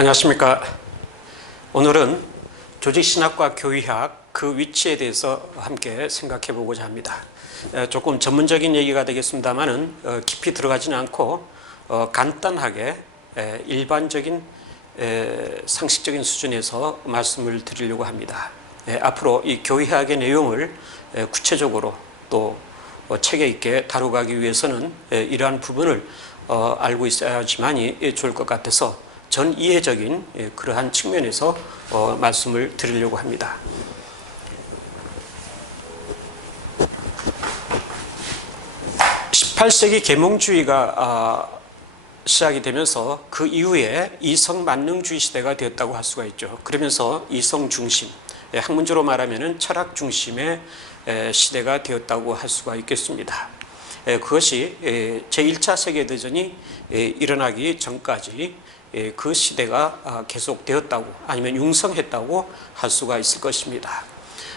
안녕하십니까. 오늘은 조직신학과 교의학 그 위치에 대해서 함께 생각해 보고자 합니다. 조금 전문적인 얘기가 되겠습니다만은 깊이 들어가지는 않고 간단하게 일반적인 상식적인 수준에서 말씀을 드리려고 합니다. 앞으로 이 교의학의 내용을 구체적으로 또 체계 있게 다루기 위해서는 이러한 부분을 알고 있어야지만이 좋을 것 같아서 전 이해적인 그러한 측면에서 말씀을 드리려고 합니다. 18세기 계몽주의가 시작이 되면서 그 이후에 이성만능주의 시대가 되었다고 할 수가 있죠. 그러면서 이성 중심, 학문적으로 말하면 철학 중심의 시대가 되었다고 할 수가 있겠습니다. 그것이 제1차 세계대전이 일어나기 전까지 그 시대가 계속되었다고 아니면 융성했다고 할 수가 있을 것입니다.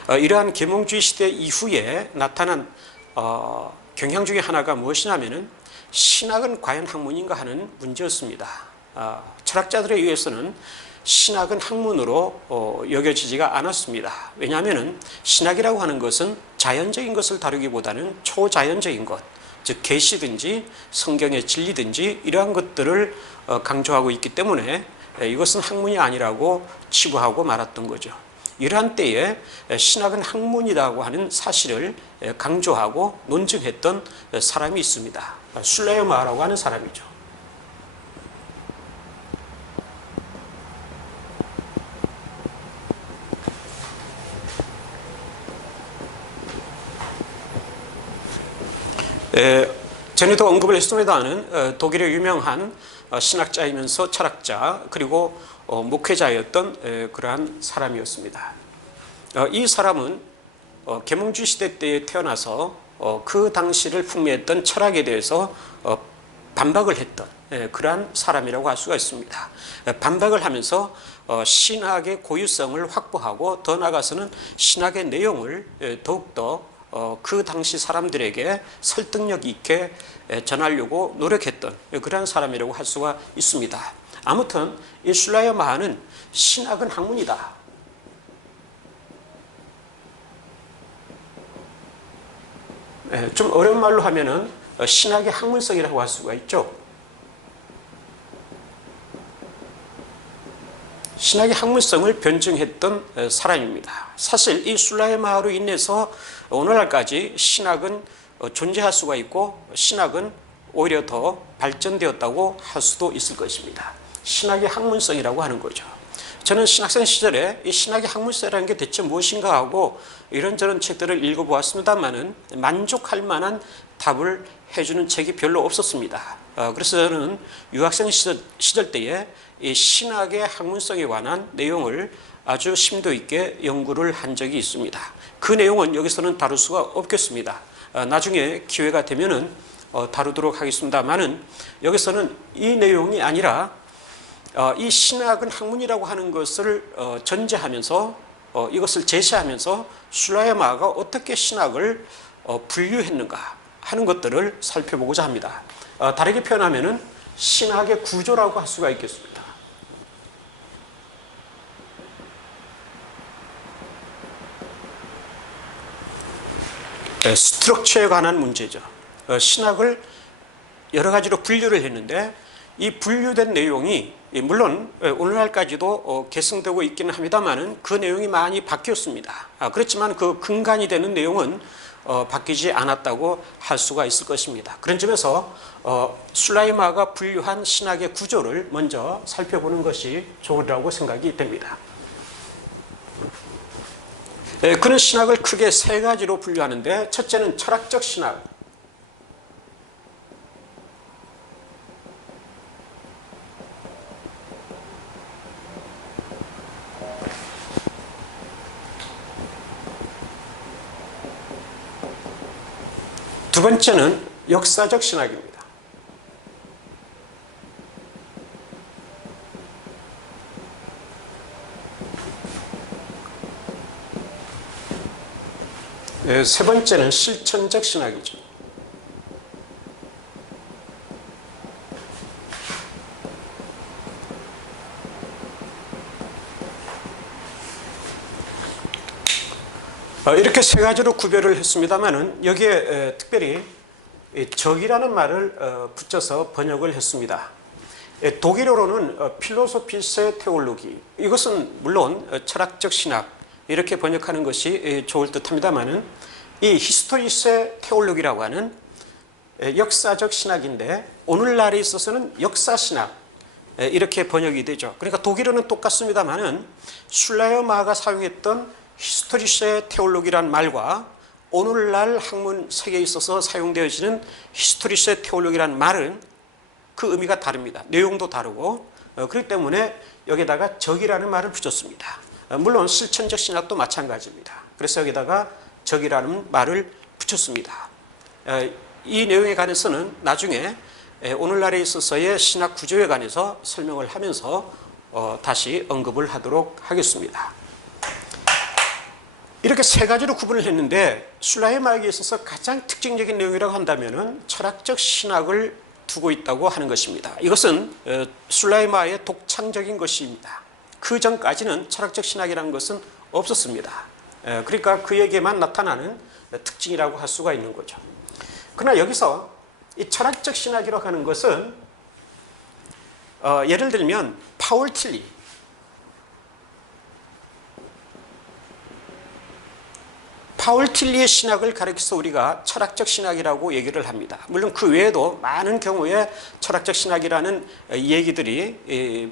이러한 계몽주의 시대 이후에 나타난 경향 중에 하나가 무엇이냐면은 신학은 과연 학문인가 하는 문제였습니다. 철학자들에 의해서는 신학은 학문으로 여겨지지가 않았습니다. 왜냐하면 신학이라고 하는 것은 자연적인 것을 다루기보다는 초자연적인 것, 즉 계시든지 성경의 진리든지 이러한 것들을 강조하고 있기 때문에 이것은 학문이 아니라고 치부하고 말았던 거죠. 이러한 때에 신학은 학문이라고 하는 사실을 강조하고 논증했던 사람이 있습니다. 슐레이어마흐라고 하는 사람이죠. 전에도 언급을 했습니다는 독일의 유명한 신학자이면서 철학자 그리고 목회자였던 그러한 사람이었습니다. 이 사람은 계몽주의 시대 때에 태어나서 그 당시를 풍미했던 철학에 대해서 반박을 했던 그러한 사람이라고 할 수가 있습니다. 반박을 하면서 신학의 고유성을 확보하고 더 나아가서는 신학의 내용을 더욱더 그 당시 사람들에게 설득력 있게 전하려고 노력했던 그런 사람이라고 할 수가 있습니다. 아무튼 이 슐레이어마흐는 신학은 학문이다. 좀 어려운 말로 하면은 신학의 학문성이라고 할 수가 있죠. 신학의 학문성을 변증했던 사람입니다. 사실 이 슐레이어마흐로 인해서 오늘날까지 신학은 존재할 수가 있고 신학은 오히려 더 발전되었다고 할 수도 있을 것입니다. 신학의 학문성이라고 하는 거죠. 저는 신학생 시절에 이 신학의 학문성이라는 게 대체 무엇인가 하고 이런저런 책들을 읽어보았습니다만은 만족할 만한 답을 해주는 책이 별로 없었습니다. 그래서 저는 유학생 시절 때에 이 신학의 학문성에 관한 내용을 아주 심도 있게 연구를 한 적이 있습니다. 그 내용은 여기서는 다룰 수가 없겠습니다. 나중에 기회가 되면은 다루도록 하겠습니다만은 여기서는 이 내용이 아니라 이 신학은 학문이라고 하는 것을 전제하면서 이것을 제시하면서 슐레이어마흐가 어떻게 신학을 분류했는가 하는 것들을 살펴보고자 합니다. 다르게 표현하면은 신학의 구조라고 할 수가 있겠습니다. 스트럭처에 관한 문제죠. 신학을 여러 가지로 분류를 했는데 이 분류된 내용이 물론 오늘날까지도 계승되고 있기는 합니다만은 그 내용이 많이 바뀌었습니다. 그렇지만 그 근간이 되는 내용은 바뀌지 않았다고 할 수가 있을 것입니다. 그런 점에서 슐레이어마흐가 분류한 신학의 구조를 먼저 살펴보는 것이 좋으리라고 생각이 됩니다. 그는 신학을 크게 세 가지로 분류하는데 첫째는 철학적 신학, 두 번째는 역사적 신학입니다. 세 번째는 실천적 신학이죠. 이렇게 세 가지로 구별을 했습니다만은 여기에 특별히 적이라는 말을 붙여서 번역을 했습니다. 독일어로는 필로소피세 테올로기, 이것은 물론 철학적 신학 이렇게 번역하는 것이 좋을 듯합니다만은 이 히스토리세 테올로기라고 하는 역사적 신학인데 오늘날에 있어서는 역사신학 이렇게 번역이 되죠. 그러니까 독일어는 똑같습니다만은 슐라이어마가 사용했던 히스토리세 테올로기란 말과 오늘날 학문 세계에 있어서 사용되어지는 히스토리세 테올로기란 말은 그 의미가 다릅니다. 내용도 다르고 그렇기 때문에 여기다가 적이라는 말을 붙였습니다. 물론 실천적 신학도 마찬가지입니다. 그래서 여기다가 적이라는 말을 붙였습니다. 이 내용에 관해서는 나중에 오늘날에 있어서의 신학 구조에 관해서 설명을 하면서 다시 언급을 하도록 하겠습니다. 이렇게 세 가지로 구분을 했는데 슐라이어마에게 있어서 가장 특징적인 내용이라고 한다면 철학적 신학을 두고 있다고 하는 것입니다. 이것은 슐라이어마의 독창적인 것입니다. 그 전까지는 철학적 신학이라는 것은 없었습니다. 그러니까 그에게만 나타나는 특징이라고 할 수가 있는 거죠. 그러나 여기서 이 철학적 신학이라고 하는 것은 예를 들면 파울 틸리의 신학을 가리켜서 우리가 철학적 신학이라고 얘기를 합니다. 물론 그 외에도 많은 경우에 철학적 신학이라는 얘기들이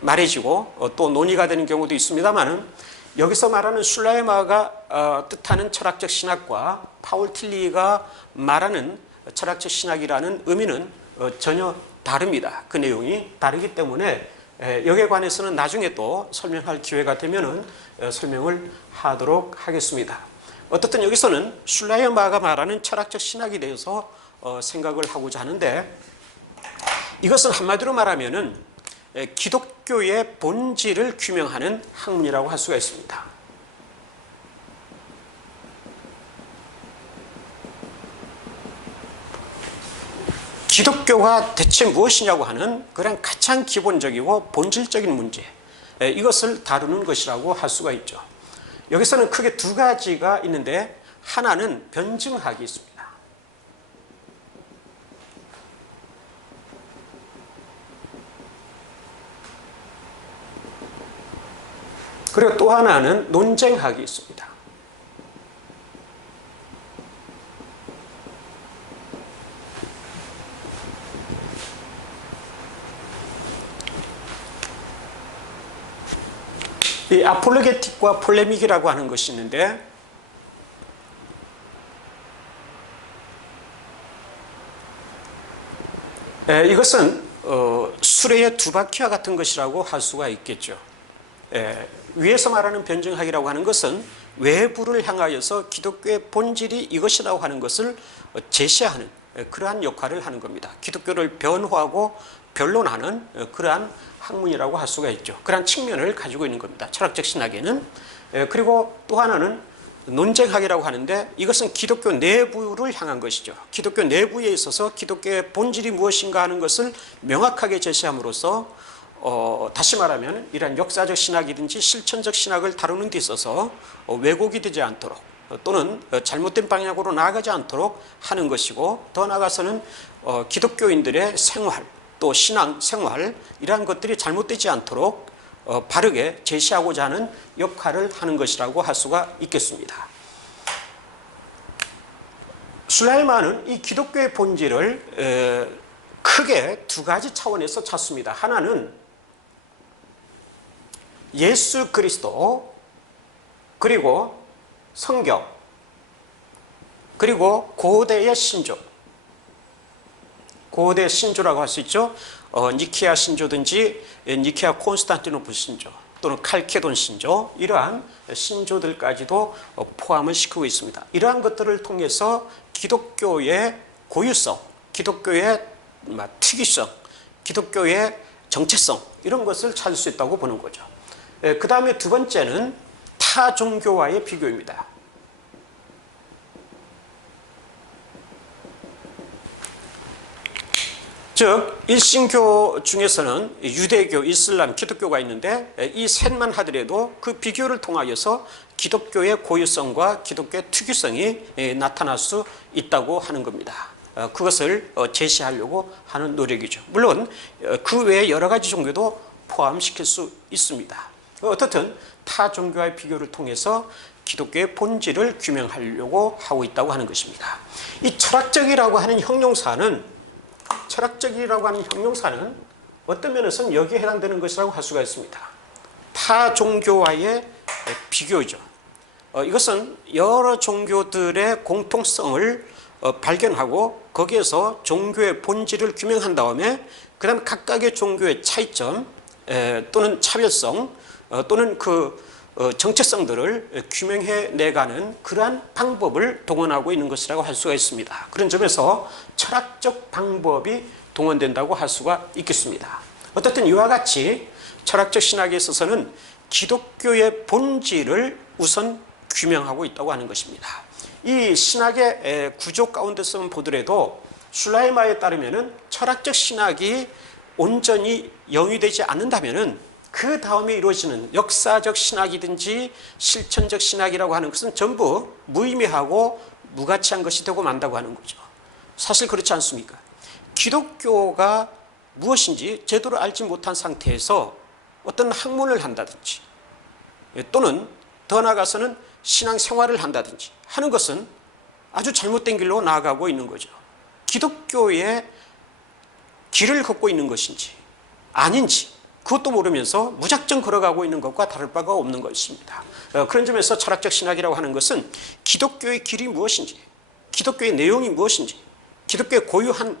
말해지고 또 논의가 되는 경우도 있습니다만은 여기서 말하는 슐라이어마가 뜻하는 철학적 신학과 파울 틸리가 말하는 철학적 신학이라는 의미는 전혀 다릅니다. 그 내용이 다르기 때문에 여기에 관해서는 나중에 또 설명할 기회가 되면은 설명을 하도록 하겠습니다. 어떻든 여기서는 슐라이어마가 말하는 철학적 신학에 대해서 생각을 하고자 하는데 이것은 한마디로 말하면은 기독교의 본질을 규명하는 학문이라고 할 수가 있습니다. 기독교가 대체 무엇이냐고 하는 그런 가장 기본적이고 본질적인 문제, 이것을 다루는 것이라고 할 수가 있죠. 여기서는 크게 두 가지가 있는데 하나는 변증학이 있습니다. 그리고 또 하나는 논쟁학이 있습니다. 이 아폴로게틱과 폴레믹이라고 하는 것이 있는데 이것은 수레의 두 바퀴와 같은 것이라고 할 수가 있겠죠. 위에서 말하는 변증학이라고 하는 것은 외부를 향하여서 기독교의 본질이 이것이라고 하는 것을 제시하는 그러한 역할을 하는 겁니다. 기독교를 변호하고 변론하는 그러한 학문이라고 할 수가 있죠. 그러한 측면을 가지고 있는 겁니다. 철학적 신학에는. 그리고 또 하나는 논쟁학이라고 하는데 이것은 기독교 내부를 향한 것이죠. 기독교 내부에 있어서 기독교의 본질이 무엇인가 하는 것을 명확하게 제시함으로써 다시 말하면 이러한 역사적 신학이든지 실천적 신학을 다루는 데 있어서 왜곡이 되지 않도록 또는 잘못된 방향으로 나아가지 않도록 하는 것이고, 더 나아가서는 기독교인들의 생활 또 신앙 생활 이러한 것들이 잘못되지 않도록 바르게 제시하고자 하는 역할을 하는 것이라고 할 수가 있겠습니다. 슐라이어마는 이 기독교의 본질을 크게 두 가지 차원에서 찾습니다. 하나는 예수 그리스도, 그리고 성경, 그리고 고대의 신조, 고대 신조라고 할 수 있죠. 니케아 신조든지 니케아 콘스탄티노플 신조 또는 칼케돈 신조, 이러한 신조들까지도 포함을 시키고 있습니다. 이러한 것들을 통해서 기독교의 고유성, 기독교의 특이성, 기독교의 정체성 이런 것을 찾을 수 있다고 보는 거죠. 그 다음에 두 번째는 타 종교와의 비교입니다. 즉 일신교 중에서는 유대교, 이슬람, 기독교가 있는데 이 셋만 하더라도 그 비교를 통하여서 기독교의 고유성과 기독교의 특유성이 나타날 수 있다고 하는 겁니다. 그것을 제시하려고 하는 노력이죠. 물론 그 외에 여러 가지 종교도 포함시킬 수 있습니다. 어떻든 타 종교와의 비교를 통해서 기독교의 본질을 규명하려고 하고 있다고 하는 것입니다. 이 철학적이라고 하는 형용사는 어떤 면에서는 여기에 해당되는 것이라고 할 수가 있습니다. 타 종교와의 비교죠. 이것은 여러 종교들의 공통성을 발견하고 거기에서 종교의 본질을 규명한 다음에 그 다음 각각의 종교의 차이점 또는 차별성 또는 그 정체성들을 규명해 내가는 그러한 방법을 동원하고 있는 것이라고 할 수가 있습니다. 그런 점에서 철학적 방법이 동원된다고 할 수가 있겠습니다. 어쨌든 이와 같이 철학적 신학에 있어서는 기독교의 본질을 우선 규명하고 있다고 하는 것입니다. 이 신학의 구조 가운데서 보더라도 슐라이마에 따르면 철학적 신학이 온전히 영위되지 않는다면 그 다음에 이루어지는 역사적 신학이든지 실천적 신학이라고 하는 것은 전부 무의미하고 무가치한 것이 되고 만다고 하는 거죠. 사실 그렇지 않습니까? 기독교가 무엇인지 제대로 알지 못한 상태에서 어떤 학문을 한다든지 또는 더 나아가서는 신앙생활을 한다든지 하는 것은 아주 잘못된 길로 나아가고 있는 거죠. 기독교의 길을 걷고 있는 것인지 아닌지 그것도 모르면서 무작정 걸어가고 있는 것과 다를 바가 없는 것입니다. 그런 점에서 철학적 신학이라고 하는 것은 기독교의 길이 무엇인지, 기독교의 내용이 무엇인지, 기독교의 고유한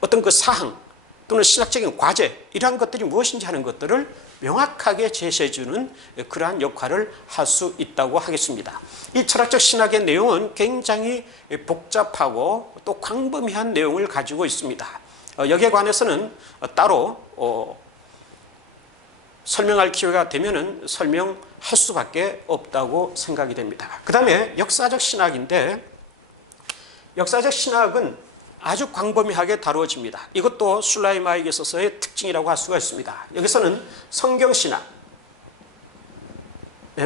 어떤 그 사항 또는 신학적인 과제 이러한 것들이 무엇인지 하는 것들을 명확하게 제시해주는 그러한 역할을 할 수 있다고 하겠습니다. 이 철학적 신학의 내용은 굉장히 복잡하고 또 광범위한 내용을 가지고 있습니다. 여기에 관해서는 따로 설명할 기회가 되면은 설명할 수밖에 없다고 생각이 됩니다. 그 다음에 역사적 신학인데 역사적 신학은 아주 광범위하게 다루어집니다. 이것도 슐라이마에게 있어서의 특징이라고 할 수가 있습니다. 여기서는 성경신학,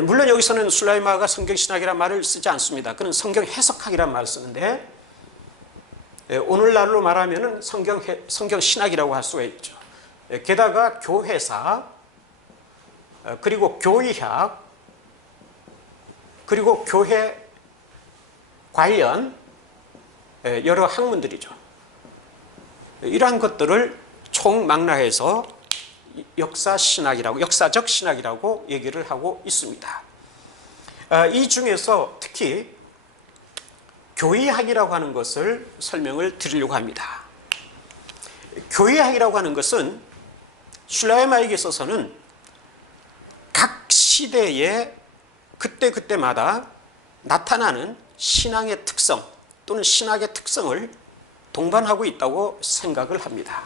물론 여기서는 슐라이마가 성경신학이라는 말을 쓰지 않습니다. 그는 성경해석학이라는 말을 쓰는데 오늘날로 말하면 성경신학이라고 할 수가 있죠. 게다가 교회사 그리고 교의학 그리고 교회 관련 여러 학문들이죠. 이러한 것들을 총망라해서 역사적 신학이라고 얘기를 하고 있습니다. 이 중에서 특히 교의학이라고 하는 것을 설명을 드리려고 합니다. 교의학이라고 하는 것은 슐라이마에게 있어서는 각 시대에 그때그때마다 나타나는 신앙의 특성 또는 신학의 특성을 동반하고 있다고 생각을 합니다.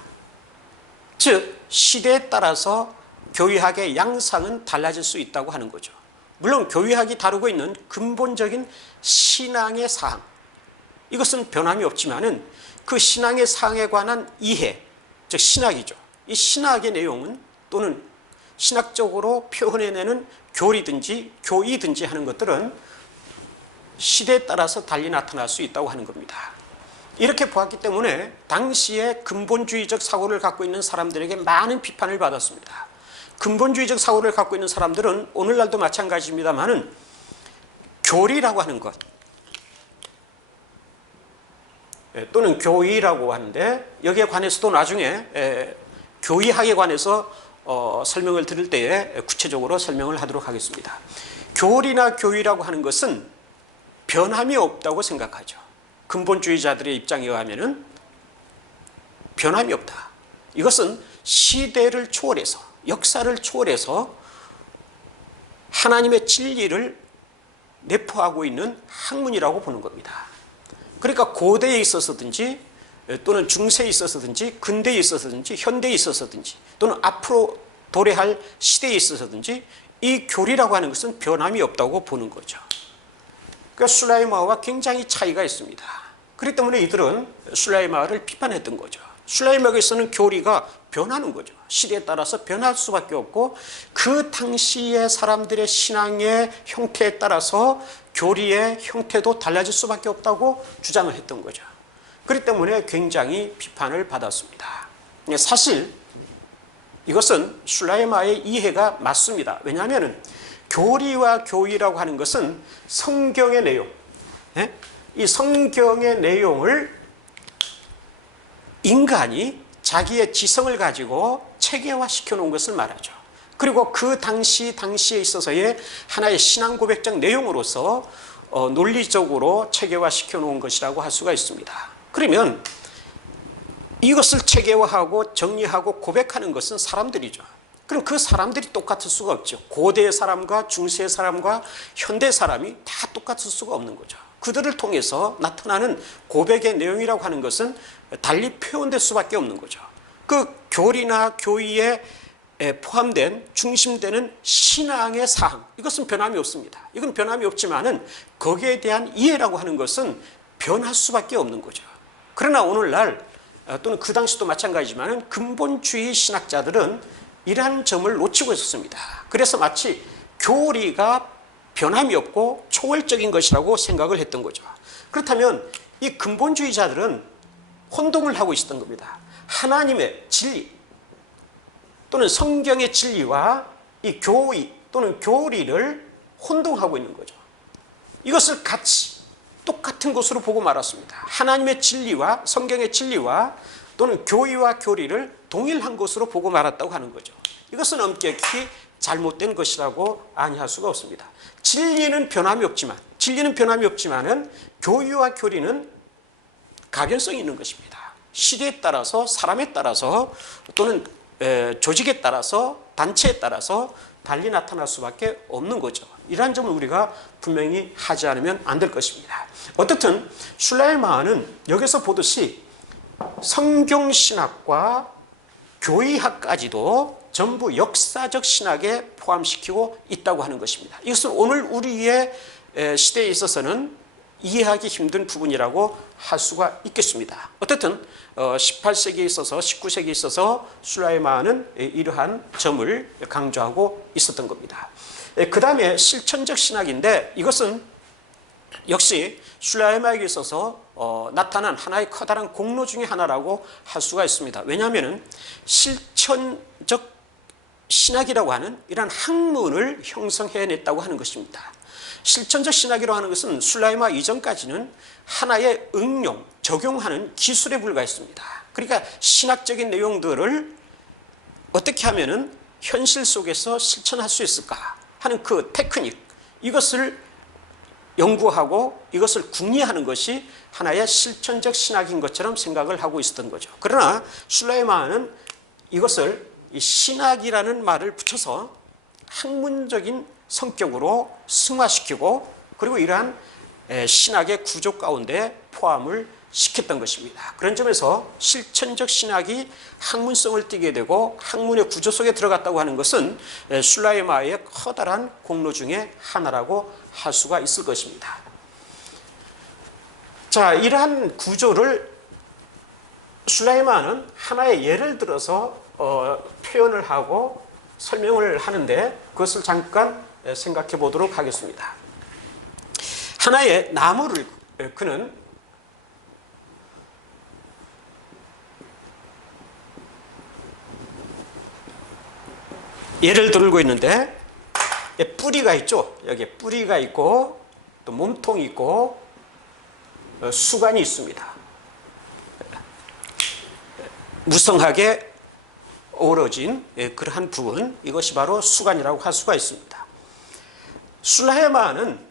즉 시대에 따라서 교의학의 양상은 달라질 수 있다고 하는 거죠. 물론 교의학이 다루고 있는 근본적인 신앙의 사항 이것은 변함이 없지만은 그 신앙의 사항에 관한 이해, 즉 신학이죠. 이 신학의 내용은 또는 신학적으로 표현해내는 교리든지 교의든지 하는 것들은 시대에 따라서 달리 나타날 수 있다고 하는 겁니다. 이렇게 보았기 때문에 당시에 근본주의적 사고를 갖고 있는 사람들에게 많은 비판을 받았습니다. 근본주의적 사고를 갖고 있는 사람들은 오늘날도 마찬가지입니다만은 교리라고 하는 것 또는 교의라고 하는데 여기에 관해서도 나중에 교의학에 관해서 설명을 드릴 때에 구체적으로 설명을 하도록 하겠습니다. 교리나 교의라고 하는 것은 변함이 없다고 생각하죠. 근본주의자들의 입장에 의하면 변함이 없다. 이것은 시대를 초월해서 역사를 초월해서 하나님의 진리를 내포하고 있는 학문이라고 보는 겁니다. 그러니까 고대에 있어서든지 또는 중세에 있어서든지 근대에 있어서든지 현대에 있어서든지 또는 앞으로 도래할 시대에 있어서든지 이 교리라고 하는 것은 변함이 없다고 보는 거죠. 그러니까 슐라이마와 굉장히 차이가 있습니다. 그렇기 때문에 이들은 술라이마를 비판했던 거죠. 술라이마에서는 교리가 변하는 거죠. 시대에 따라서 변할 수밖에 없고 그 당시의 사람들의 신앙의 형태에 따라서 교리의 형태도 달라질 수밖에 없다고 주장을 했던 거죠. 그렇기 때문에 굉장히 비판을 받았습니다. 사실 이것은 술라이마의 이해가 맞습니다. 왜냐하면 교리와 교의라고 하는 것은 성경의 내용, 이 성경의 내용을 인간이 자기의 지성을 가지고 체계화시켜 놓은 것을 말하죠. 그리고 그 당시에 있어서의 하나의 신앙 고백적 내용으로서 논리적으로 체계화시켜 놓은 것이라고 할 수가 있습니다. 그러면 이것을 체계화하고 정리하고 고백하는 것은 사람들이죠. 그럼 그 사람들이 똑같을 수가 없죠. 고대 사람과 중세 사람과 현대 사람이 다 똑같을 수가 없는 거죠. 그들을 통해서 나타나는 고백의 내용이라고 하는 것은 달리 표현될 수밖에 없는 거죠. 그 교리나 교의에 포함된 중심되는 신앙의 사항, 이것은 변함이 없습니다. 이건 변함이 없지만은 거기에 대한 이해라고 하는 것은 변할 수밖에 없는 거죠. 그러나 오늘날 또는 그 당시도 마찬가지지만 근본주의 신학자들은 이러한 점을 놓치고 있었습니다. 그래서 마치 교리가 변함이 없고 초월적인 것이라고 생각을 했던 거죠. 그렇다면 이 근본주의자들은 혼동을 하고 있었던 겁니다. 하나님의 진리 또는 성경의 진리와 이 교의 또는 교리를 혼동하고 있는 거죠. 이것을 같이 똑같은 것으로 보고 말았습니다. 하나님의 진리와 성경의 진리와 또는 교의와 교리를 동일한 것으로 보고 말았다고 하는 거죠. 이것은 엄격히 잘못된 것이라고 아니할 수가 없습니다. 진리는 변함이 없지만은 교의와 교리는 가변성이 있는 것입니다. 시대에 따라서 사람에 따라서 또는 조직에 따라서 단체에 따라서 달리 나타날 수밖에 없는 거죠. 이러한 점을 우리가 분명히 하지 않으면 안 될 것입니다. 어떻든 슐라이마는 여기서 보듯이 성경신학과 교의학까지도 전부 역사적 신학에 포함시키고 있다고 하는 것입니다. 이것은 오늘 우리의 시대에 있어서는 이해하기 힘든 부분이라고 할 수가 있겠습니다. 어쨌든 18세기에 있어서 19세기에 있어서 슐라이마는 이러한 점을 강조하고 있었던 겁니다. 그 다음에 실천적 신학인데 이것은 역시 슐라이마에게 있어서 나타난 하나의 커다란 공로 중에 하나라고 할 수가 있습니다. 왜냐하면 실천적 신학이라고 하는 이러한 학문을 형성해냈다고 하는 것입니다. 실천적 신학이라고 하는 것은 슐라이마 이전까지는 하나의 응용, 적용하는 기술에 불과했습니다. 그러니까 신학적인 내용들을 어떻게 하면은 현실 속에서 실천할 수 있을까 하는 그 테크닉, 이것을 연구하고 이것을 궁리하는 것이 하나의 실천적 신학인 것처럼 생각을 하고 있었던 거죠. 그러나 슐라이마는 이것을 이 신학이라는 말을 붙여서 학문적인 성격으로 승화시키고 그리고 이러한 신학의 구조 가운데 포함을 시켰던 것입니다. 그런 점에서 실천적 신학이 학문성을 띠게 되고 학문의 구조 속에 들어갔다고 하는 것은 슐라이마의 커다란 공로 중에 하나라고 할 수가 있을 것입니다. 자, 이러한 구조를 슐라이마는 하나의 예를 들어서 표현을 하고 설명을 하는데 그것을 잠깐 생각해 보도록 하겠습니다. 하나의 나무를 그는 예를 들고 있는데 뿌리가 있죠. 여기에 뿌리가 있고 또 몸통이 있고 수간이 있습니다. 무성하게 어우러진 그러한 부분, 이것이 바로 수간이라고 할 수가 있습니다. 슐라이마는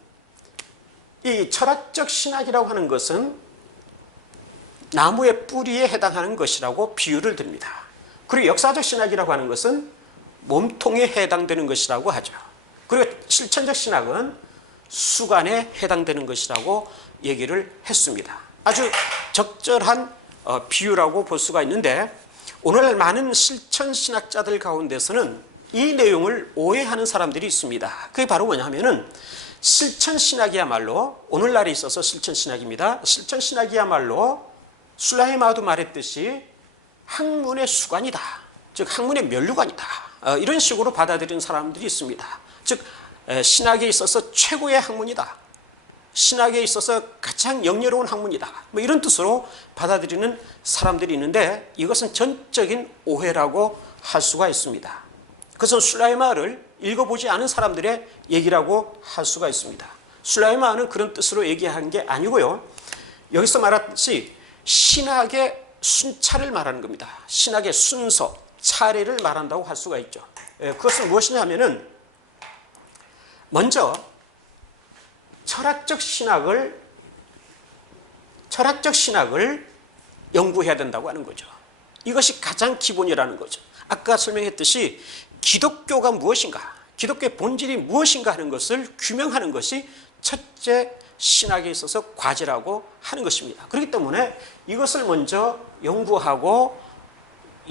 이 철학적 신학이라고 하는 것은 나무의 뿌리에 해당하는 것이라고 비유를 듭니다. 그리고 역사적 신학이라고 하는 것은 몸통에 해당되는 것이라고 하죠. 그리고 실천적 신학은 수간에 해당되는 것이라고 얘기를 했습니다. 아주 적절한 비유라고 볼 수가 있는데 오늘 많은 실천 신학자들 가운데서는 이 내용을 오해하는 사람들이 있습니다. 그게 바로 뭐냐면은 실천신학이야말로 오늘날에 있어서 실천신학입니다. 실천신학이야말로 술라이마도 말했듯이 학문의 수관이다. 즉 학문의 면류관이다. 이런 식으로 받아들이는 사람들이 있습니다. 즉 신학에 있어서 최고의 학문이다. 신학에 있어서 가장 영예로운 학문이다. 뭐 이런 뜻으로 받아들이는 사람들이 있는데 이것은 전적인 오해라고 할 수가 있습니다. 그것은 술라이마를 읽어보지 않은 사람들의 얘기라고 할 수가 있습니다. 술라이마는 그런 뜻으로 얘기한 게 아니고요. 여기서 말했듯이 신학의 순차를 말하는 겁니다. 신학의 순서, 차례를 말한다고 할 수가 있죠. 그것은 무엇이냐 하면은 먼저 철학적 신학을 연구해야 된다고 하는 거죠. 이것이 가장 기본이라는 거죠. 아까 설명했듯이 기독교가 무엇인가, 기독교의 본질이 무엇인가 하는 것을 규명하는 것이 첫째 신학에 있어서 과제라고 하는 것입니다. 그렇기 때문에 이것을 먼저 연구하고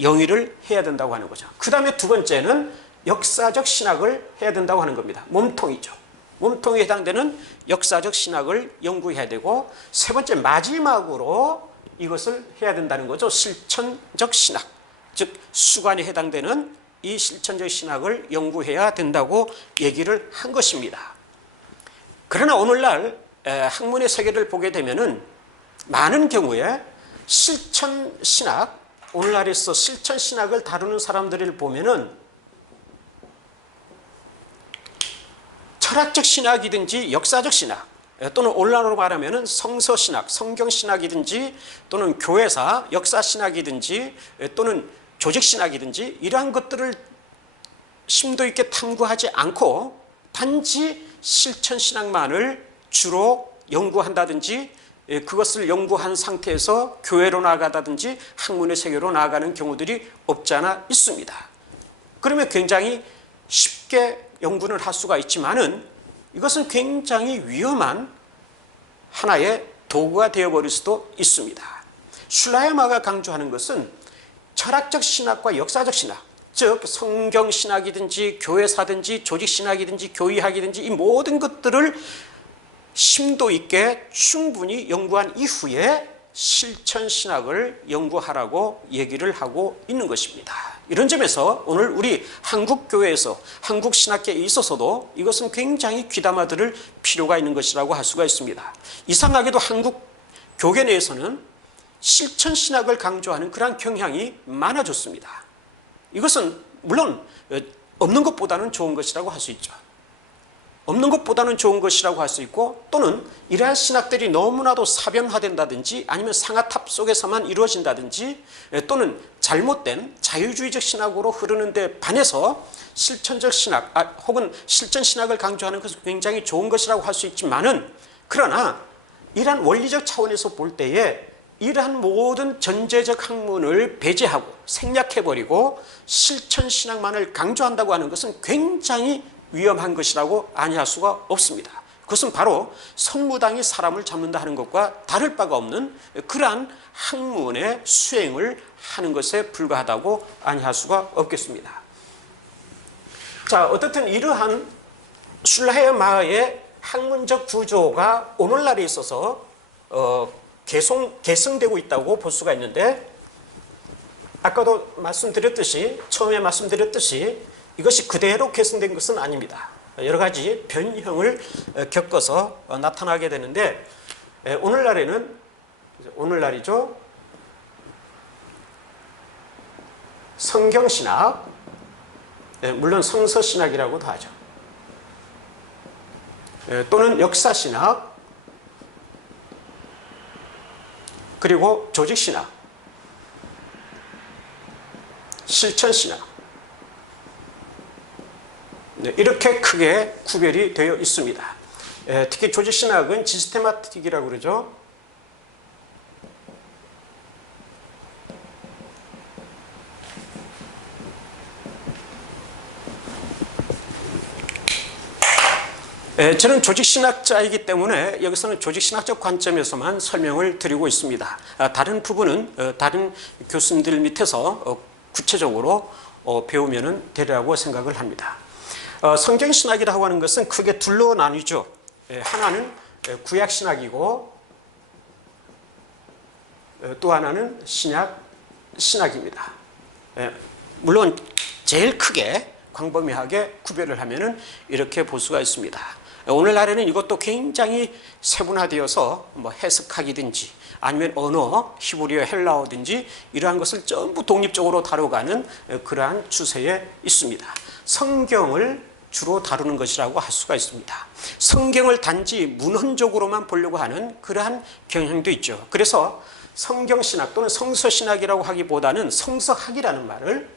영위를 해야 된다고 하는 거죠. 그 다음에 두 번째는 역사적 신학을 해야 된다고 하는 겁니다. 몸통이죠. 몸통에 해당되는 역사적 신학을 연구해야 되고, 세 번째 마지막으로 이것을 해야 된다는 거죠. 실천적 신학, 즉 수관에 해당되는 이 실천적 신학을 연구해야 된다고 얘기를 한 것입니다. 그러나 오늘날 학문의 세계를 보게 되면은 많은 경우에 실천 신학, 오늘날에서 실천 신학을 다루는 사람들을 보면은 철학적 신학이든지 역사적 신학, 또는 오늘날로 말하면은 성서 신학, 성경 신학이든지 또는 교회사 역사 신학이든지 또는 조직 신학이든지 이러한 것들을 심도 있게 탐구하지 않고 단지 실천 신학만을 주로 연구한다든지 그것을 연구한 상태에서 교회로 나아가다든지 학문의 세계로 나아가는 경우들이 없지 않아 있습니다. 그러면 굉장히 쉽게 연구는 할 수가 있지만은 이것은 굉장히 위험한 하나의 도구가 되어버릴 수도 있습니다. 슐라이마가 강조하는 것은 철학적 신학과 역사적 신학, 즉 성경 신학이든지 교회사든지 조직 신학이든지 교의학이든지 이 모든 것들을 심도 있게 충분히 연구한 이후에 실천 신학을 연구하라고 얘기를 하고 있는 것입니다. 이런 점에서 오늘 우리 한국 교회에서 한국 신학계에 있어서도 이것은 굉장히 귀담아 들을 필요가 있는 것이라고 할 수가 있습니다. 이상하게도 한국 교계 내에서는 실천 신학을 강조하는 그러한 경향이 많아졌습니다. 이것은 물론 없는 것보다는 좋은 것이라고 할 수 있죠. 없는 것보다는 좋은 것이라고 할 수 있고, 또는 이러한 신학들이 너무나도 사변화된다든지 아니면 상하탑 속에서만 이루어진다든지 또는 잘못된 자유주의적 신학으로 흐르는데 반해서 실천적 신학 혹은 실천 신학을 강조하는 것은 굉장히 좋은 것이라고 할 수 있지만은, 그러나 이러한 원리적 차원에서 볼 때에 이러한 모든 전제적 학문을 배제하고 생략해버리고 실천 신학만을 강조한다고 하는 것은 굉장히 위험한 것이라고 아니할 수가 없습니다. 그것은 바로 성무당이 사람을 잡는다 하는 것과 다를 바가 없는 그러한 학문의 수행을 하는 것에 불과하다고 아니할 수가 없겠습니다. 자, 어떻든 이러한 슐라이마의 학문적 구조가 오늘날에 있어서 계승되고 있다고 볼 수가 있는데, 아까도 처음에 말씀드렸듯이 이것이 그대로 계승된 것은 아닙니다. 여러 가지 변형을 겪어서 나타나게 되는데, 오늘날이죠. 성경신학, 물론 성서신학이라고도 하죠. 또는 역사신학, 그리고 조직신학, 실천신학, 이렇게 크게 구별이 되어 있습니다. 특히 조직신학은 시스테마틱이라고 그러죠. 저는 조직신학자이기 때문에 여기서는 조직신학적 관점에서만 설명을 드리고 있습니다. 다른 부분은 다른 교수님들 밑에서 구체적으로 배우면 되리라고 생각을 합니다. 성경신학이라고 하는 것은 크게 둘로 나뉘죠. 하나는 구약 신학이고 또 하나는 신약 신학입니다. 물론 제일 크게 광범위하게 구별을 하면은 이렇게 볼 수가 있습니다. 오늘날에는 이것도 굉장히 세분화되어서 뭐 해석학이든지 아니면 언어, 히브리어, 헬라어든지 이러한 것을 전부 독립적으로 다뤄가는 그러한 추세에 있습니다. 성경을 주로 다루는 것이라고 할 수가 있습니다. 성경을 단지 문헌적으로만 보려고 하는 그러한 경향도 있죠. 그래서 성경신학 또는 성서신학이라고 하기보다는 성서학이라는 말을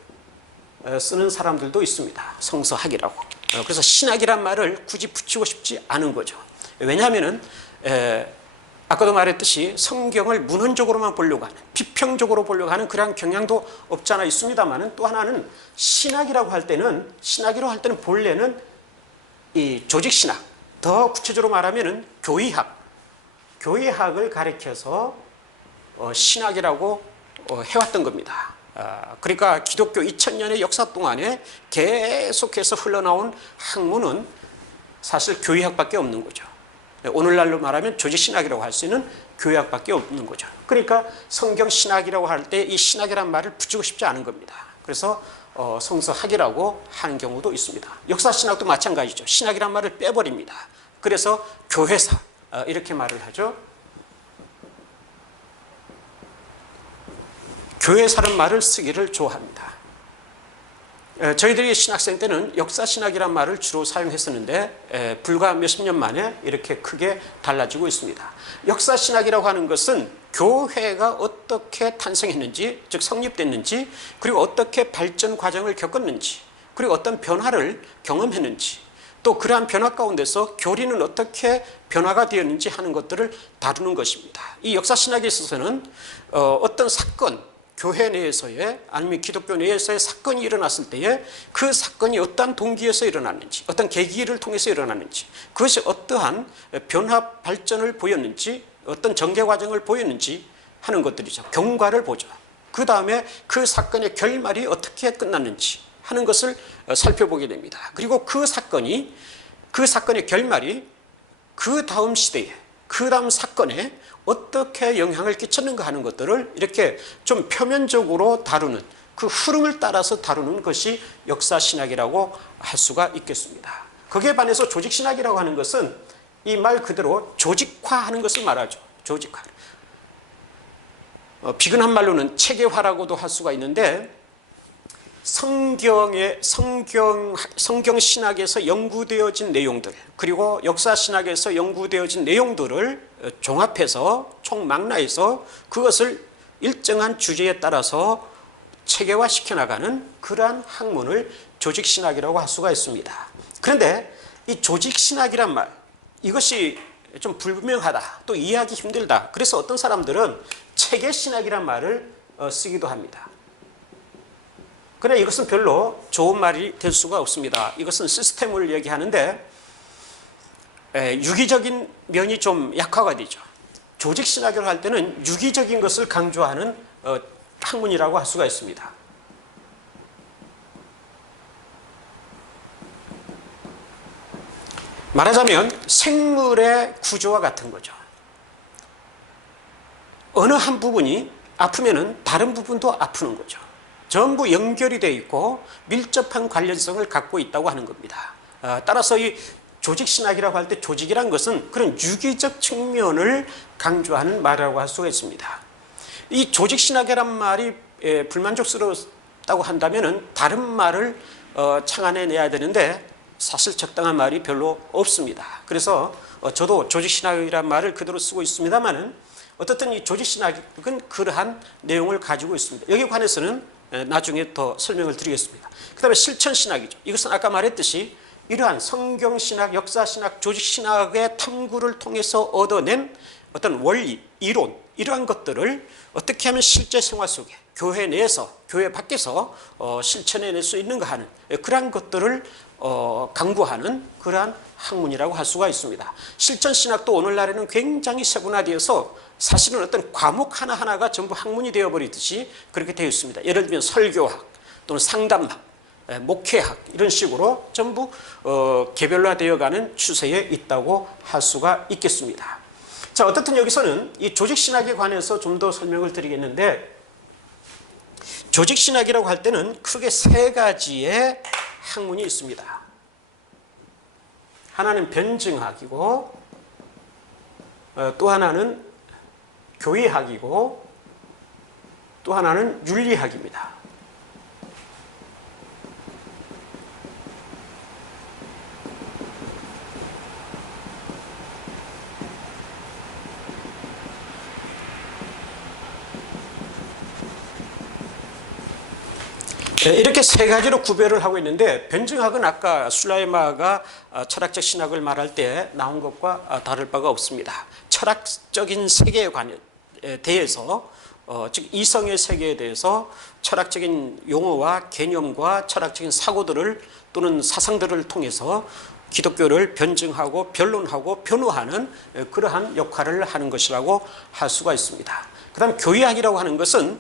쓰는 사람들도 있습니다. 성서학이라고. 그래서 신학이란 말을 굳이 붙이고 싶지 않은 거죠. 왜냐하면은 아까도 말했듯이 성경을 문헌적으로만 보려고 하는, 비평적으로 보려고 하는 그런 경향도 없지 않아 있습니다만은, 또 하나는 신학이라고 할 때는, 신학이라고 할 때는 본래는 이 조직신학, 더 구체적으로 말하면은 교의학을 가리켜서 신학이라고 해왔던 겁니다. 그러니까 기독교 2000년의 역사 동안에 계속해서 흘러나온 학문은 사실 교의학밖에 없는 거죠. 오늘날로 말하면 조직신학이라고 할 수 있는 교의학밖에 없는 거죠. 그러니까 성경신학이라고 할 때 이 신학이라는 말을 붙이고 싶지 않은 겁니다. 그래서 성서학이라고 하는 경우도 있습니다. 역사신학도 마찬가지죠. 신학이라는 말을 빼버립니다. 그래서 교회사 이렇게 말을 하죠. 교회사라는 말을 쓰기를 좋아합니다. 저희들이 신학생 때는 역사신학이라는 말을 주로 사용했었는데 불과 몇십 년 만에 이렇게 크게 달라지고 있습니다. 역사신학이라고 하는 것은 교회가 어떻게 탄생했는지, 즉 성립됐는지, 그리고 어떻게 발전 과정을 겪었는지, 그리고 어떤 변화를 경험했는지, 또 그러한 변화 가운데서 교리는 어떻게 변화가 되었는지 하는 것들을 다루는 것입니다. 이 역사신학에 있어서는 어떤 사건, 교회 내에서의 아니면 기독교 내에서의 사건이 일어났을 때에 그 사건이 어떠한 동기에서 일어났는지, 어떤 계기를 통해서 일어났는지, 그것이 어떠한 변화 발전을 보였는지, 어떤 전개 과정을 보였는지 하는 것들이죠. 경과를 보죠. 그 다음에 그 사건의 결말이 어떻게 끝났는지 하는 것을 살펴보게 됩니다. 그리고 그 사건의 결말이 그 다음 시대에, 그 다음 사건에 어떻게 영향을 끼쳤는가 하는 것들을 이렇게 좀 표면적으로 다루는, 그 흐름을 따라서 다루는 것이 역사신학이라고 할 수가 있겠습니다. 거기에 반해서 조직신학이라고 하는 것은 이 말 그대로 조직화하는 것을 말하죠. 조직화. 비근한 말로는 체계화라고도 할 수가 있는데, 성경신학에서 연구되어진 내용들, 그리고 역사신학에서 연구되어진 내용들을 종합해서 총망라해서 그것을 일정한 주제에 따라서 체계화 시켜나가는 그러한 학문을 조직신학이라고 할 수가 있습니다. 그런데 이 조직신학이란 말, 이것이 좀 불분명하다, 또 이해하기 힘들다. 그래서 어떤 사람들은 체계신학이란 말을 쓰기도 합니다. 그러나 이것은 별로 좋은 말이 될 수가 없습니다. 이것은 시스템을 얘기하는데 유기적인 면이 좀 약화가 되죠. 조직신학이라고 할 때는 유기적인 것을 강조하는 학문이라고 할 수가 있습니다. 말하자면 생물의 구조와 같은 거죠. 어느 한 부분이 아프면은 다른 부분도 아프는 거죠. 전부 연결이 되어 있고 밀접한 관련성을 갖고 있다고 하는 겁니다. 따라서 이 조직신학이라고 할 때 조직이란 것은 그런 유기적 측면을 강조하는 말이라고 할 수가 있습니다. 이 조직신학이란 말이 불만족스럽다고 한다면 다른 말을 창안해내야 되는데 사실 적당한 말이 별로 없습니다. 그래서 저도 조직신학이란 말을 그대로 쓰고 있습니다만은 어떻든 이 조직신학은 그러한 내용을 가지고 있습니다. 여기에 관해서는 나중에 더 설명을 드리겠습니다. 그 다음에 실천신학이죠. 이것은 아까 말했듯이 이러한 성경신학, 역사신학, 조직신학의 탐구를 통해서 얻어낸 어떤 원리, 이론, 이러한 것들을 어떻게 하면 실제 생활 속에 교회 내에서, 교회 밖에서 실천해낼 수 있는가 하는 그러한 것들을 강구하는 그러한 학문이라고 할 수가 있습니다. 실천신학도 오늘날에는 굉장히 세분화되어서 사실은 어떤 과목 하나하나가 전부 학문이 되어버리듯이 그렇게 되어 있습니다. 예를 들면 설교학 또는 상담학 목회학 이런 식으로 전부 개별화되어가는 추세에 있다고 할 수가 있겠습니다. 자, 어떻든 여기서는 이 조직신학에 관해서 좀 더 설명을 드리겠는데, 조직신학이라고 할 때는 크게 세 가지의 학문이 있습니다. 하나는 변증학이고, 또 하나는 교의학이고, 또 하나는 윤리학입니다. 이렇게 세 가지로 구별을 하고 있는데, 변증학은 아까 술라이마가 철학적 신학을 말할 때 나온 것과 다를 바가 없습니다. 철학적인 세계에 대해서, 즉 이성의 세계에 대해서 철학적인 용어와 개념과 철학적인 사고들을 또는 사상들을 통해서 기독교를 변증하고 변론하고 변호하는 그러한 역할을 하는 것이라고 할 수가 있습니다. 그 다음 교의학이라고 하는 것은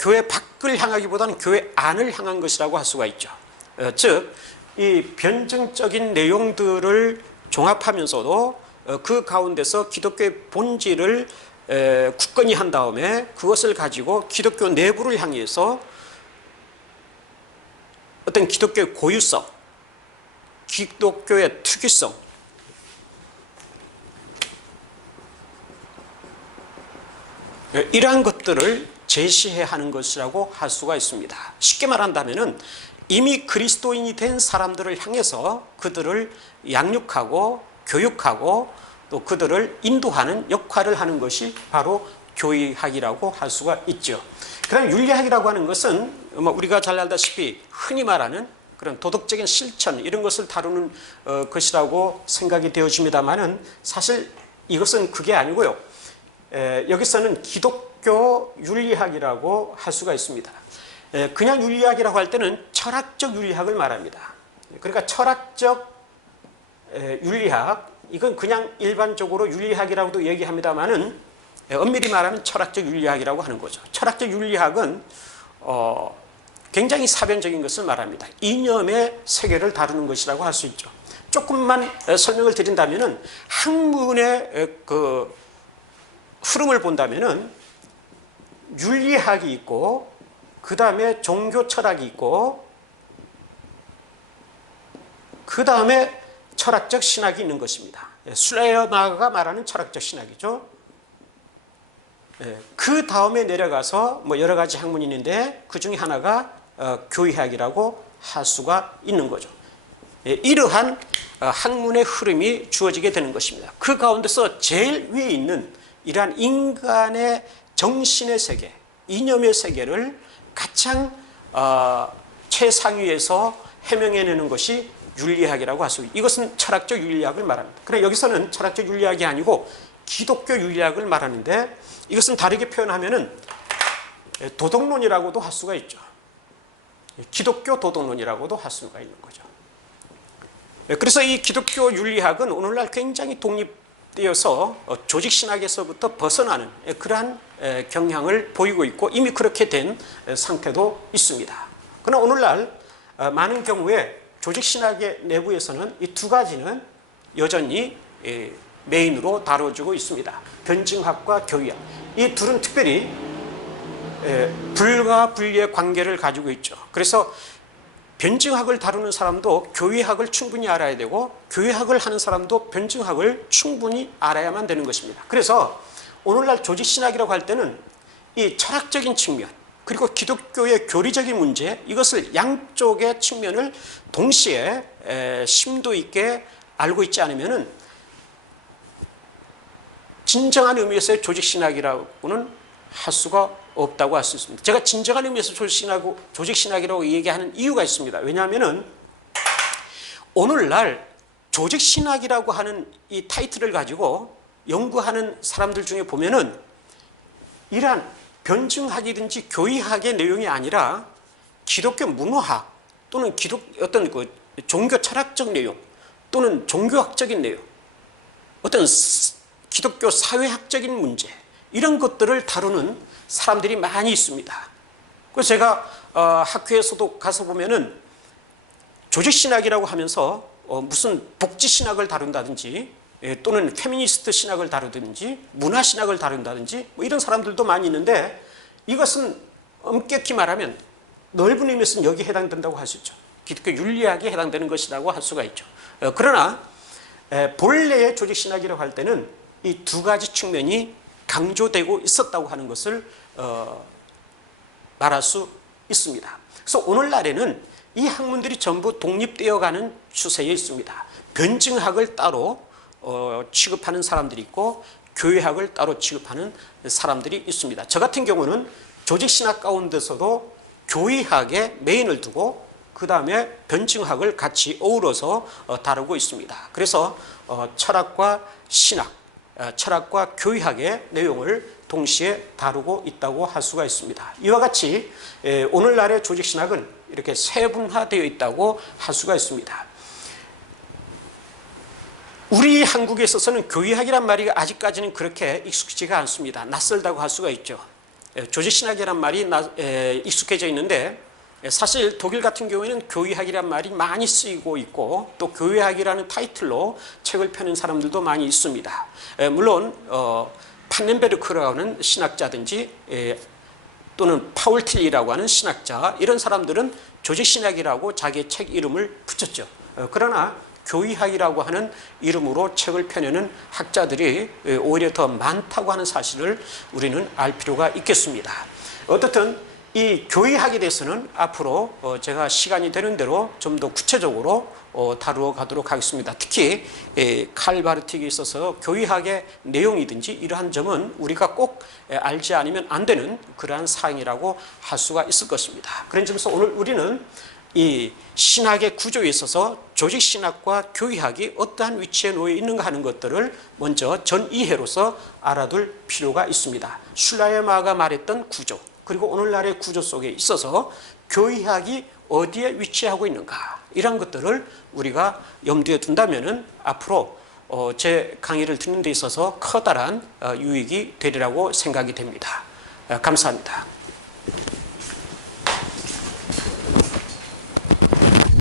교회 밖을 향하기보다는 교회 안을 향한 것이라고 할 수가 있죠. 즉, 이 변증적인 내용들을 종합하면서도 그 가운데서 기독교의 본질을 굳건히 한 다음에 그것을 가지고 기독교 내부를 향해서 어떤 기독교의 고유성, 기독교의 특이성, 이러한 것들을 제시해야 하는 것이라고 할 수가 있습니다. 쉽게 말한다면 이미 그리스도인이 된 사람들을 향해서 그들을 양육하고 교육하고 또 그들을 인도하는 역할을 하는 것이 바로 교의학이라고 할 수가 있죠. 그다음 윤리학이라고 하는 것은 우리가 잘 알다시피 흔히 말하는 그런 도덕적인 실천 이런 것을 다루는 것이라고 생각이 되어집니다만은 사실 이것은 그게 아니고요. 여기서는 기독교 윤리학이라고 할 수가 있습니다. 그냥 윤리학이라고 할 때는 철학적 윤리학을 말합니다. 그러니까 철학적 윤리학, 이건 그냥 일반적으로 윤리학이라고도 얘기합니다만은 엄밀히 말하면 철학적 윤리학이라고 하는 거죠. 철학적 윤리학은 굉장히 사변적인 것을 말합니다. 이념의 세계를 다루는 것이라고 할 수 있죠. 조금만 설명을 드린다면은 학문의 그 흐름을 본다면은 윤리학이 있고 그 다음에 종교 철학이 있고 그 다음에 철학적 신학이 있는 것입니다. 술라이마가 말하는 철학적 신학이죠. 그 다음에 내려가서 여러 가지 학문이 있는데 그 중에 하나가 교의학이라고 할 수가 있는 거죠. 이러한 학문의 흐름이 주어지게 되는 것입니다. 그 가운데서 제일 위에 있는 이러한 인간의 정신의 세계, 이념의 세계를 가장 최상위에서 해명해내는 것이 윤리학이라고 할 수 있습니다. 이것은 철학적 윤리학을 말합니다. 그래 여기서는 철학적 윤리학이 아니고 기독교 윤리학을 말하는데 이것은 다르게 표현하면은 도덕론이라고도 할 수가 있죠. 기독교 도덕론이라고도 할 수가 있는 거죠. 그래서 이 기독교 윤리학은 오늘날 굉장히 독립되어서 조직신학에서부터 벗어나는 그러한 경향을 보이고 있고 이미 그렇게 된 상태도 있습니다. 그러나 오늘날 많은 경우에 조직신학의 내부에서는 이 두 가지는 여전히 메인으로 다뤄지고 있습니다. 변증학과 교의학. 이 둘은 특별히 불과 분리의 관계를 가지고 있죠. 그래서 변증학을 다루는 사람도 교의학을 충분히 알아야 되고 교의학을 하는 사람도 변증학을 충분히 알아야만 되는 것입니다. 그래서 오늘날 조직신학이라고 할 때는 이 철학적인 측면 그리고 기독교의 교리적인 문제 이것을 양쪽의 측면을 동시에 심도 있게 알고 있지 않으면은 진정한 의미에서의 조직신학이라고는 할 수가 없다고 할 수 있습니다. 제가 진정한 의미에서 조직신학이라고 얘기하는 이유가 있습니다. 왜냐하면은 오늘날 조직신학이라고 하는 이 타이틀을 가지고 연구하는 사람들 중에 보면은 이러한 변증학이든지 교의학의 내용이 아니라 기독교 문화학 또는 어떤 그 종교 철학적 내용 또는 종교학적인 내용 어떤 기독교 사회학적인 문제 이런 것들을 다루는 사람들이 많이 있습니다. 그래서 제가 학교에서도 가서 보면은 조직신학이라고 하면서 무슨 복지신학을 다룬다든지 또는 페미니스트 신학을 다루든지 문화신학을 다룬다든지 뭐 이런 사람들도 많이 있는데 이것은 엄격히 말하면 넓은 의미에서는 여기에 해당된다고 할 수 있죠. 기독교 윤리학에 해당되는 것이라고 할 수가 있죠. 그러나 본래의 조직신학이라고 할 때는 이 두 가지 측면이 강조되고 있었다고 하는 것을 말할 수 있습니다. 그래서 오늘날에는 이 학문들이 전부 독립되어가는 추세에 있습니다. 변증학을 따로 취급하는 사람들이 있고 교회학을 따로 취급하는 사람들이 있습니다. 저 같은 경우는 조직신학 가운데서도 교회학에 메인을 두고 그 다음에 변증학을 같이 어우러서 다루고 있습니다. 그래서 철학과 신학, 철학과 교회학의 내용을 동시에 다루고 있다고 할 수가 있습니다. 이와 같이 오늘날의 조직신학은 이렇게 세분화되어 있다고 할 수가 있습니다. 우리 한국에 있어서는 교회학이란 말이 아직까지는 그렇게 익숙지가 않습니다. 낯설다고 할 수가 있죠. 조직신학이란 말이 익숙해져 있는데 사실 독일 같은 경우에는 교회학이란 말이 많이 쓰이고 있고 또 교회학이라는 타이틀로 책을 펴는 사람들도 많이 있습니다. 물론 판넨베르크라고 하는 신학자든지 또는 파울 틸리라고 하는 신학자 이런 사람들은 조직신학이라고 자기의 책 이름을 붙였죠. 그러나 교회학이라고 하는 이름으로 책을 펴내는 학자들이 오히려 더 많다고 하는 사실을 우리는 알 필요가 있겠습니다. 어떻든 이 교회학에 대해서는 앞으로 제가 시간이 되는 대로 좀 더 구체적으로 다루어 가도록 하겠습니다. 특히 칼 바르틱에 있어서 교회학의 내용이든지 이러한 점은 우리가 꼭 알지 않으면 안 되는 그러한 사항이라고 할 수가 있을 것입니다. 그런 점에서 오늘 우리는 이 신학의 구조에 있어서 조직신학과 교회학이 어떠한 위치에 놓여 있는가 하는 것들을 먼저 전 이해로서 알아둘 필요가 있습니다. 슐라이마가 말했던 구조 그리고 오늘날의 구조 속에 있어서 교회학이 어디에 위치하고 있는가 이런 것들을 우리가 염두에 둔다면 앞으로 제 강의를 듣는 데 있어서 커다란 유익이 되리라고 생각이 됩니다. 감사합니다.